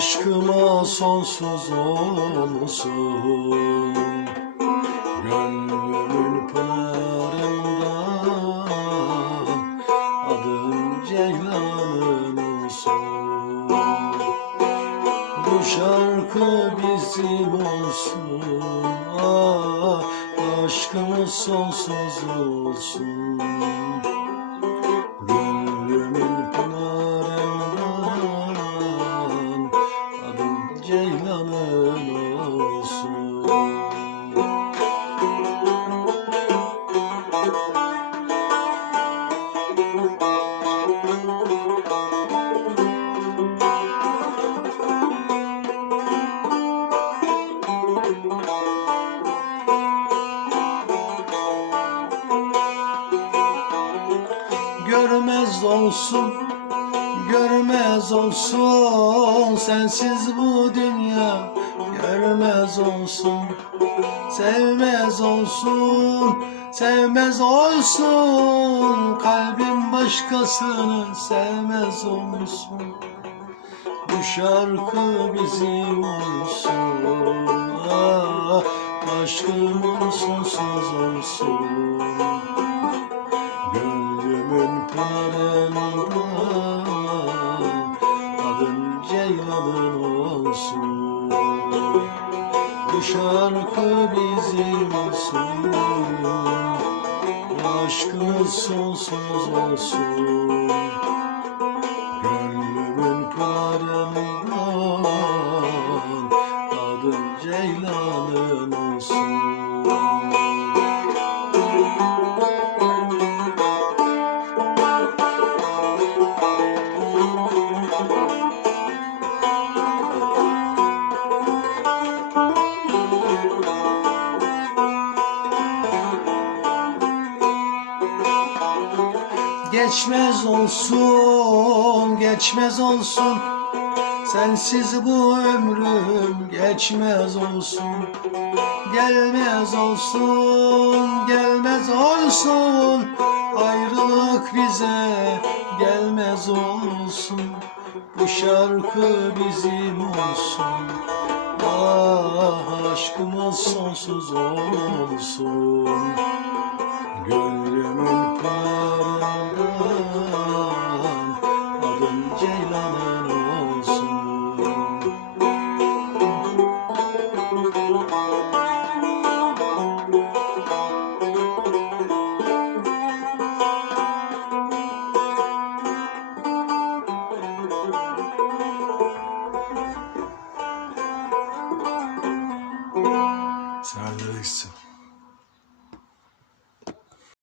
Aşkıma sonsuz olsun. Gönlümün pınarından Adım Ceylan'ın olsun Bu şarkı bizim olsun. Ah, Aşkımız sonsuz olsun Görmez olsun, görmez olsun. Sensiz bu dünya görmez olsun Sevmez olsun, sevmez olsun. Kalbim başkasını sevmez olsun. Bu şarkı bizim olsun. Ah, Aşkımız sonsuz olsun Adım Ceylan'ın olsun. Bu şarkı bizim olsun. Aşkımız sonsuz olsun Geçmez olsun, geçmez olsun. Sensiz bu ömrüm geçmez olsun. Gelmez olsun, gelmez olsun. Ayrılık bize gelmez olsun. Bu şarkı bizim olsun. Ah aşkımız sonsuz olsun. Gönlümün pınarından